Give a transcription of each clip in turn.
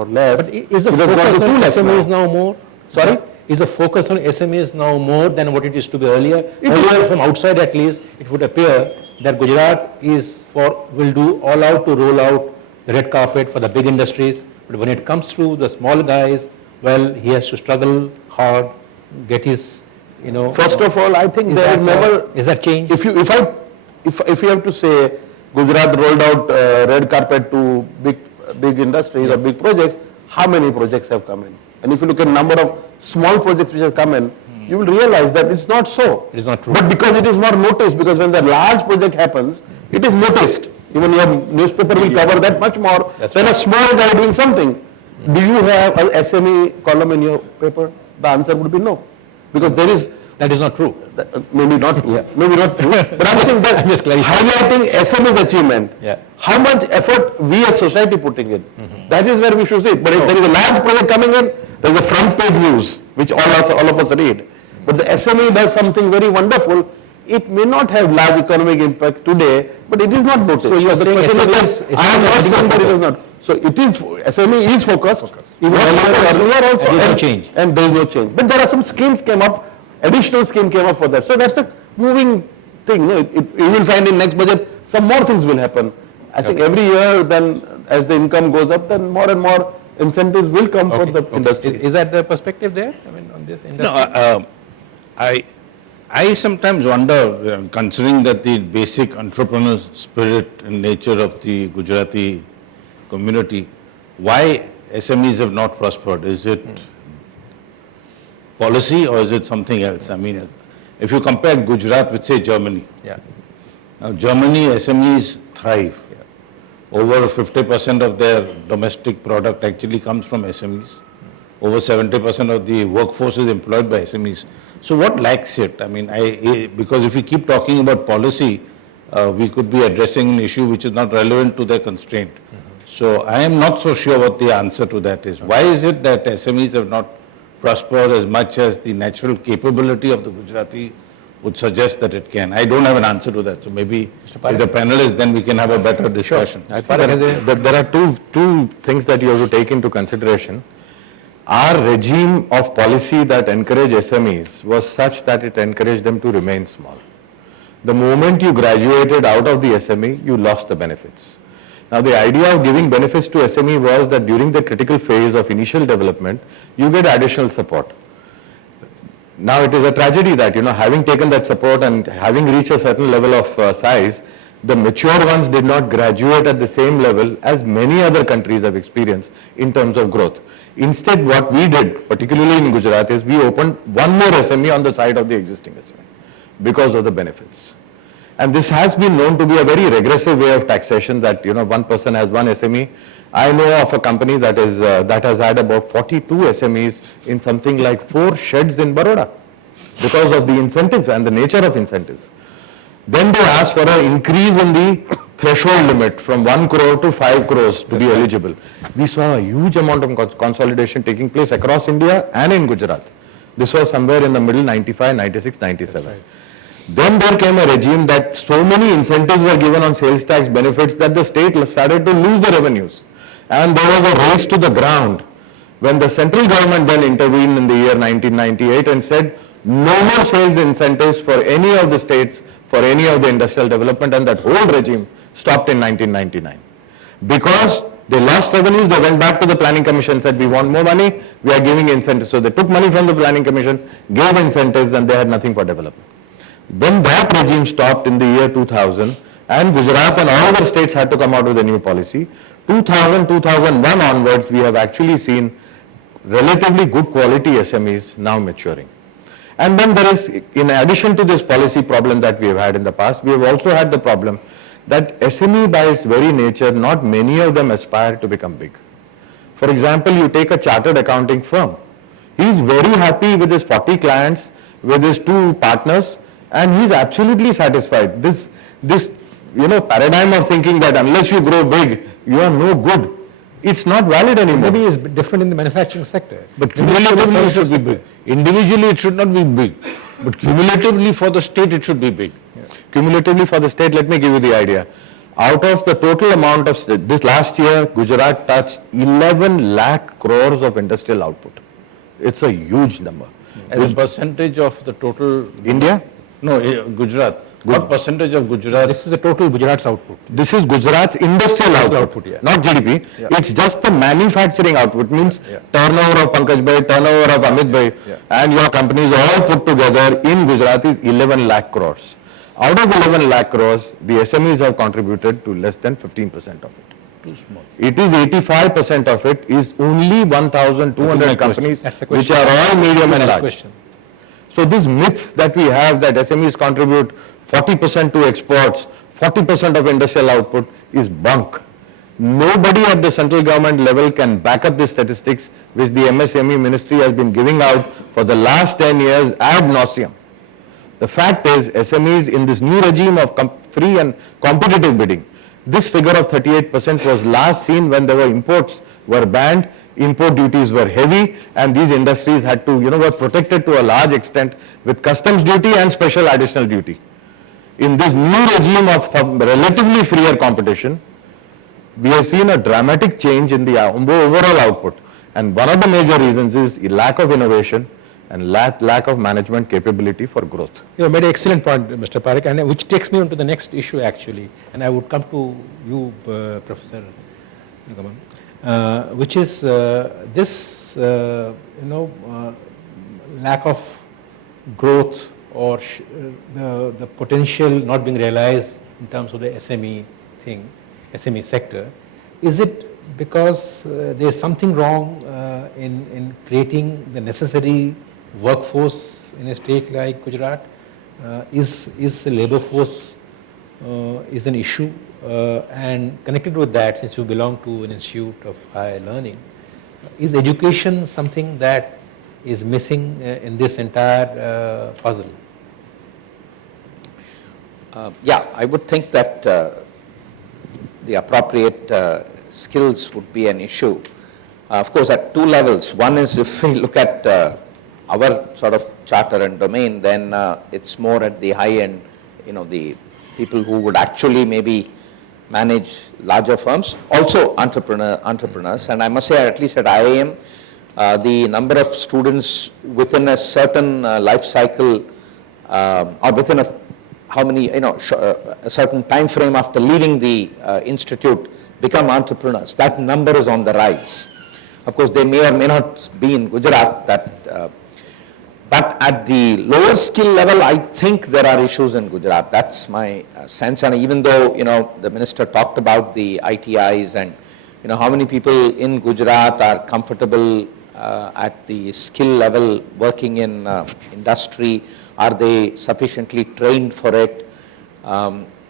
or less. But is the it has gone focus to on 2 lakh SMEs now more? Sorry? Is the focus on SMEs now more than what it used to be earlier? Earlier, from outside at least, it would appear that Gujarat will do all out to roll out the red carpet for the big industries. But when it comes to the small guys, well, he has to struggle hard, get his, First of all, I think there is never. Is that change? If you have to say Gujarat rolled out red carpet to big industries or big projects, how many projects have come in? And if you look at number of small projects which have come in, you will realize that it's not so. It is not true. But because it is more noticed, because when the large project happens, it is noticed. Even your newspaper will cover that much more than a small guy doing something. Do you have an SME column in your paper? The answer would be no. Because there is. That is not true. Maybe not true. Maybe not true. But I'm saying that just highlighting SME's achievement, how much effort we as society putting in, that is where we should see it. But if there is a large project coming in, there is a front page news, which all of us read. But the SME does something very wonderful. It may not have large economic impact today, but it is not noticed. So you are saying I am not saying that it is not. So it is, SME is focused. Even earlier also. There is no change. And there is no change. But there are some schemes came up. Additional scheme came up for that. So that's a moving thing. You will find in next budget some more things will happen. I think every year then as the income goes up, then more and more incentives will come for the industry. Is that the perspective there? I mean, on this industry? No, I sometimes wonder, considering that the basic entrepreneur spirit and nature of the Gujarati community, why SMEs have not prospered. Is it policy or is it something else? I mean, if you compare Gujarat with, say, Germany. Now, Germany SMEs thrive. Over 50% of their domestic product actually comes from SMEs. Over 70% of the workforce is employed by SMEs. So what lacks it? I mean, because if we keep talking about policy, we could be addressing an issue which is not relevant to their constraint. So I am not so sure what the answer to that is. Why is it that SMEs have not prospered as much as the natural capability of the Gujarati would suggest that it can? I don't have an answer to that. So maybe if the panelists, then we can have a better discussion. Sure. There are two things that you have to take into consideration. Our regime of policy that encouraged SMEs was such that it encouraged them to remain small. The moment you graduated out of the SME, you lost the benefits. Now, the idea of giving benefits to SME was that during the critical phase of initial development, you get additional support. Now, it is a tragedy that, having taken that support and having reached a certain level of size, the mature ones did not graduate at the same level as many other countries have experienced in terms of growth. Instead, what we did, particularly in Gujarat, is we opened one more SME on the side of the existing SME because of the benefits. And this has been known to be a very regressive way of taxation that, one person has one SME. I know of a company that has had about 42 SMEs in something like 4 sheds in Baroda because of the incentives and the nature of incentives. Then they asked for an increase in the threshold limit from 1 crore to 5 crores to be eligible. We saw a huge amount of consolidation taking place across India and in Gujarat. This was somewhere in the middle, 95, 96, 97. Right. Then there came a regime that so many incentives were given on sales tax benefits that the state started to lose the revenues. And there was a race to the ground when the central government then intervened in the year 1998 and said no more sales incentives for any of the states for any of the industrial development, and that whole regime stopped in 1999. Because they lost revenues, they went back to the Planning Commission, said we want more money, we are giving incentives. So they took money from the Planning Commission, gave incentives, and they had nothing for development. When that regime stopped in the year 2000, and Gujarat and all other states had to come out with a new policy, 2000, 2001 onwards, we have actually seen relatively good quality SMEs now maturing. And then there is, in addition to this policy problem that we have had in the past, we have also had the problem that SME by its very nature, not many of them aspire to become big. For example, you take a chartered accounting firm. He is very happy with his 40 clients, with his 2 partners, and he is absolutely satisfied. This paradigm of thinking that unless you grow big, you are no good, it's not valid anymore. Maybe it's different in the manufacturing sector. But cumulatively it should be big. Individually it should not be big. But cumulatively for the state it should be big. Cumulatively for the state, let me give you the idea. Out of the total amount of, this last year, Gujarat touched 11 lakh crores of industrial output. It's a huge number. As a percentage of the total... India? No, Gujarat. What percentage of Gujarat? This is the total Gujarat's output. This is Gujarat's industrial output, yeah. not GDP. It's just the manufacturing output, means turnover of Pankaj Bhai, turnover of Amit Bhai, and your companies all put together in Gujarat is 11 lakh crores. Out of 11 lakh crores, the SMEs have contributed to less than 15% of it. Too small. It is 85% of it is only 1,200 companies, That's the which question. are all medium and That's the large. question. So this myth that we have that SMEs contribute 40% to exports, 40% of industrial output is bunk. Nobody at the central government level can back up these statistics which the MSME ministry has been giving out for the last 10 years ad nauseum. The fact is SMEs in this new regime of free and competitive bidding, this figure of 38% was last seen when there were imports were banned, import duties were heavy, and these industries had to, were protected to a large extent with customs duty and special additional duty. In this new regime of relatively freer competition, we have seen a dramatic change in the overall output. And one of the major reasons is a lack of innovation and lack of management capability for growth. You made an excellent point, Mr. Parekh, and which takes me on to the next issue actually, and I would come to you, Professor Gaman, which is this, lack of growth or the potential not being realized in terms of the SME thing, SME sector. Is it because there is something wrong in creating the necessary workforce in a state like Gujarat? Is the labor force is an issue? And connected with that, since you belong to an institute of higher learning, is education something that is missing in this entire puzzle? Yeah, I would think that the appropriate skills would be an issue. Of course, at two levels. One is if we look at our sort of charter and domain, then it's more at the high end, the people who would actually maybe manage larger firms, also entrepreneurs. And I must say, at least at IIM, the number of students within a certain life cycle or within a certain time frame after leaving the institute become entrepreneurs. That number is on the rise. Of course, they may or may not be in Gujarat, but at the lower skill level, I think there are issues in Gujarat. That's my sense. And even though, the minister talked about the ITIs and, how many people in Gujarat are comfortable at the skill level working in industry, are they sufficiently trained for it,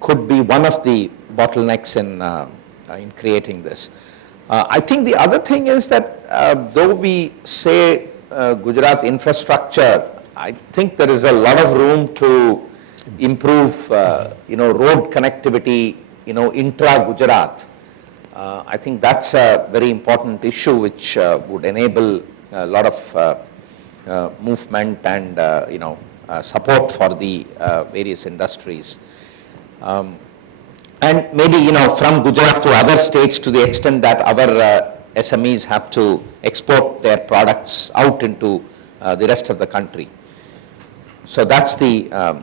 could be one of the bottlenecks in creating this. I think the other thing is that though we say Gujarat infrastructure, I think there is a lot of room to improve, road connectivity, intra-Gujarat. I think that's a very important issue which would enable a lot of movement and, support for the various industries. And maybe, from Gujarat to other states to the extent that our SMEs have to export their products out into the rest of the country. So that's the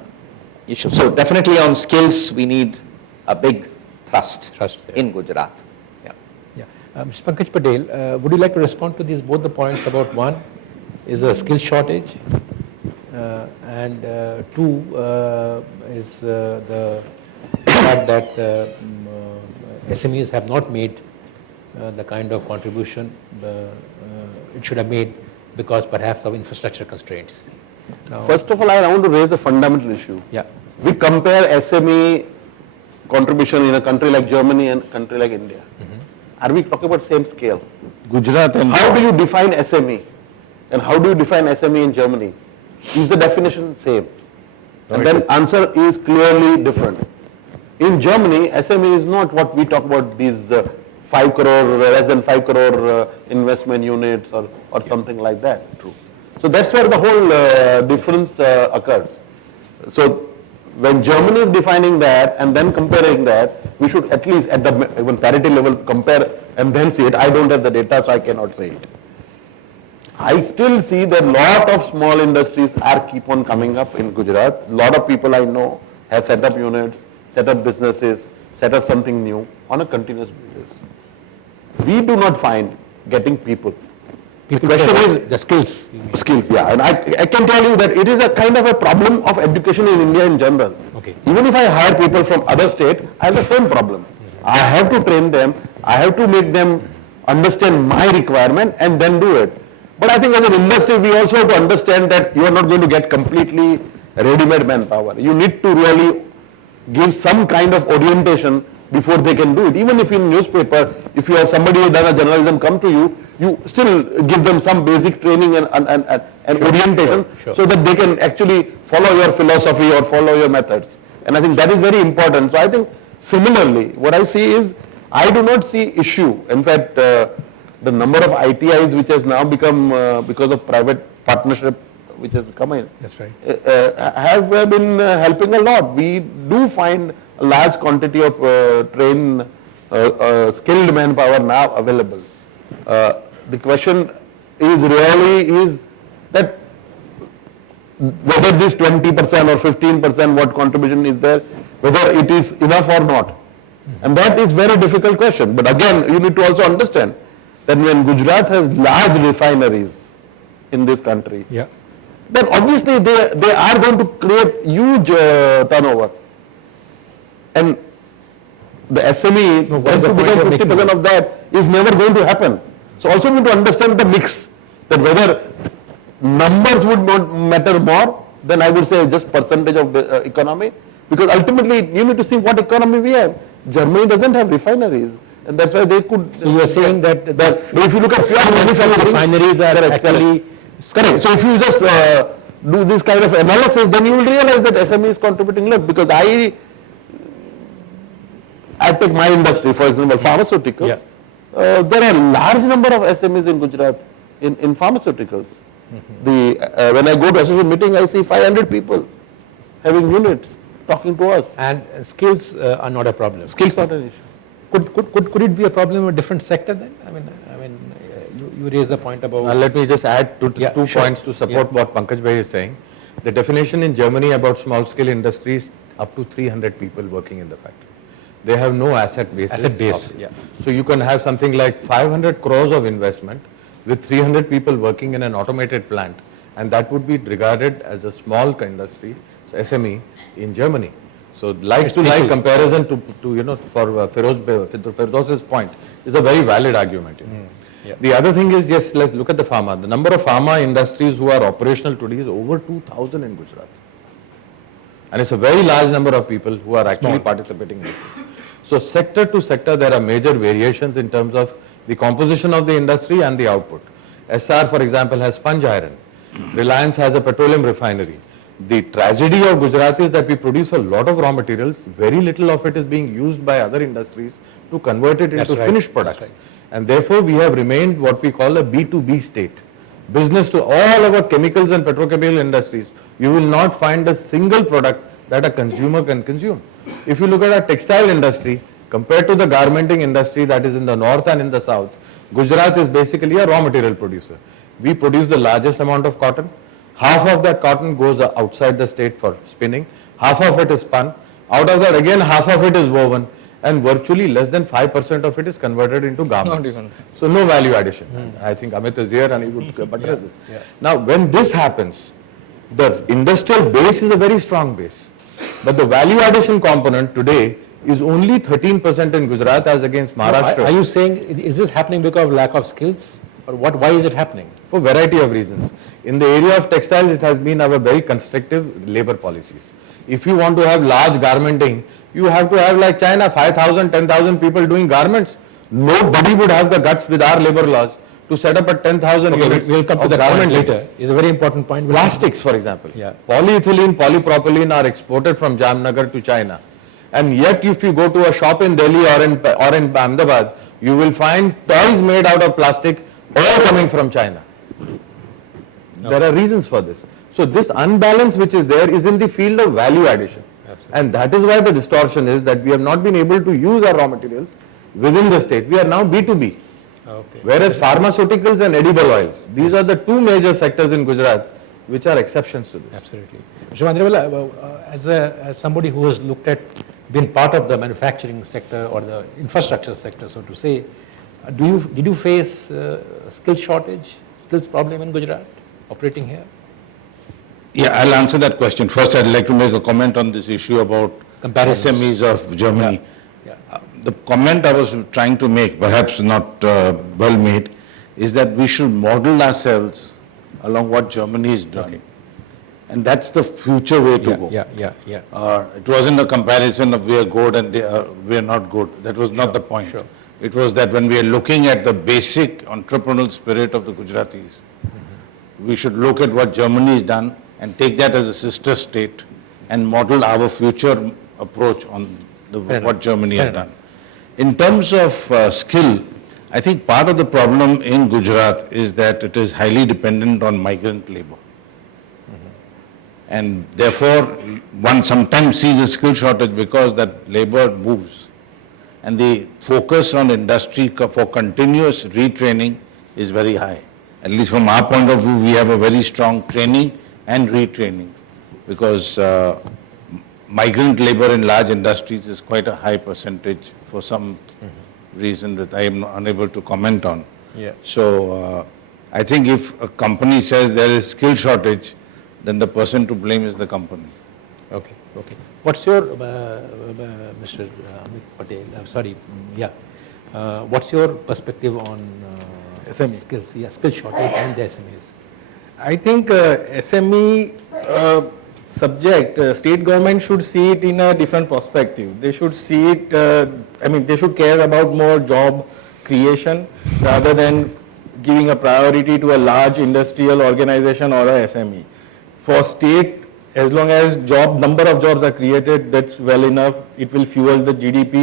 issue. So definitely on skills, we need a big thrust in Gujarat. Yeah. Mr. Pankaj Patel, would you like to respond to these both the points about one is a skill shortage and two is the fact that SMEs have not made the kind of contribution it should have made because perhaps of infrastructure constraints. Now, First of all, I want to raise the fundamental issue. yeah. We compare SME contribution in a country like Germany and a country like India. Are we talking about same scale? Gujarat and... How do you define SME? And how do you define SME in Germany? Is the definition same? And then answer is clearly different. In Germany, SME is not what we talk about, these 5 crore, less than 5 crore investment units or something like that. True. So that's where the whole difference occurs. So when Germany is defining that and then comparing that, we should at least at the even parity level compare and then see it. I don't have the data, so I cannot say it. I still see that lot of small industries are keep on coming up in Gujarat. Lot of people I know have set up units, set up businesses, set up something new on a continuous basis. We do not find getting people. The question is the skills. skills, yeah. And I can tell you that it is a kind of a problem of education in India in general. Okay. Even if I hire people from other state, I have the same problem. I have to train them, I have to make them understand my requirement and then do it. But I think as an industry, we also have to understand that you are not going to get completely ready-made manpower. You need to really give some kind of orientation before they can do it. Even if in newspaper, if you have somebody who done a journalism come to you, you still give them some basic training and orientation so that they can actually follow your philosophy or follow your methods. And I think that is very important. So I think similarly, what I see is, I do not see issue. In fact, the number of ITIs which has now become, because of private partnership which has come in, That's right. have been helping a lot. We do find a large quantity of trained, skilled manpower now available. The question is really that whether this 20% or 15% what contribution is there, whether it is enough or not. And that is very difficult question. But again, you need to also understand that when Gujarat has large refineries in this country, Yeah. then obviously they are going to create huge turnover. And the SME, what is has the to point become you're making? 50% of that is never going to happen. So also we need to understand the mix, that whether numbers would not matter more than I would say just percentage of the economy, because ultimately you need to see what economy we have. Germany doesn't have refineries, and that's why they could. So you are saying that if you look at pure manufacturing, refineries are actually correct. So if you just do this kind of analysis, then you will realize that SME is contributing less, because I take my industry, for example, pharmaceuticals. Yeah. There are large number of SMEs in Gujarat in pharmaceuticals. When I go to association meeting, I see 500 people having units talking to us. and skills are not a problem. Skills not an issue. Could it be a problem in a different sector then? I mean, you raised the point about. Let me just add two sure. points to support what Pankaj Bhai is saying. The definition in Germany about small scale industries, up to 300 people working in the factory. They have no asset basis. Asset base, yeah. So you can have something like 500 crores of investment with 300 people working in an automated plant, and that would be regarded as a small industry, so SME in Germany. So like to like comparison to you know, for Firdause's point is a very valid argument. You know. Yeah. The other thing is, yes, let's look at the pharma. The number of pharma industries who are operational today is over 2,000 in Gujarat. And it's a very large number of people who are actually participating in it. So sector to sector, there are major variations in terms of the composition of the industry and the output. SR, for example, has sponge iron. Reliance has a petroleum refinery. The tragedy of Gujarat is that we produce a lot of raw materials. Very little of it is being used by other industries to convert it into finished products. And therefore, we have remained what we call a B2B state. Business to all our chemicals and petrochemical industries, you will not find a single product that a consumer can consume. If you look at our textile industry, compared to the garmenting industry that is in the north and in the south, Gujarat is basically a raw material producer. We produce the largest amount of cotton. Half of that cotton goes outside the state for spinning. Half of it is spun. Out of that, again, half of it is woven. And virtually less than 5% of it is converted into garments. So no value addition. I think Amit is here and he would buttress this. Now, when this happens, the industrial base is a very strong base. But the value addition component today is only 13% in Gujarat as against Maharashtra. Are you saying, is this happening because of lack of skills? Or why is it happening? For a variety of reasons. In the area of textiles, it has been our very constrictive labor policies. If you want to have large garmenting, you have to have like China, 5,000, 10,000 people doing garments. Nobody would have the guts with our labor laws to set up a 10,000 units. We'll come to that point later. It's a very important point. Plastics, for example. Yeah. Polyethylene, polypropylene are exported from Jamnagar to China. And yet, if you go to a shop in Delhi or in Ahmedabad, you will find toys made out of plastic all coming from China. There are reasons for this. So this unbalance which is there is in the field of value addition. And that is why the distortion is that we have not been able to use our raw materials within the state. We are now B2B. Okay. Whereas pharmaceuticals and edible oils, these are the two major sectors in Gujarat which are exceptions to this. Absolutely. Mr. Mandirwala, as somebody who has looked at, been part of the manufacturing sector or the infrastructure sector, so to say, did you face skills shortage, skills problem in Gujarat, operating here? Yeah, I'll answer that question. First, I'd like to make a comment on this issue about Comparisons. SMEs of Germany. Yeah. The comment I was trying to make, perhaps not well made, is that we should model ourselves along what Germany has done. Okay. And that's the future way to go. Yeah. It wasn't a comparison of we are good and we are not good. That was not Sure, the point. sure. It was that when we are looking at the basic entrepreneurial spirit of the Gujaratis, we should look at what Germany has done and take that as a sister state and model our future approach on what Germany has done. In terms of skill, I think part of the problem in Gujarat is that it is highly dependent on migrant labor. And therefore, one sometimes sees a skill shortage because that labor moves. And the focus on industry for continuous retraining is very high. At least from our point of view, we have a very strong training and retraining because migrant labor in large industries is quite a high percentage for some reason that I am unable to comment on. Yeah. So I think if a company says there is skill shortage, then the person to blame is the company. Okay. What's your, Mr. Amit Patel, what's your perspective on SME. skills, skill shortage and the SMEs? I think SME subject, state government should see it in a different perspective. They should see it, they should care about more job creation rather than giving a priority to a large industrial organization or a SME. For state, as long as number of jobs are created, that's well enough. It will fuel the GDP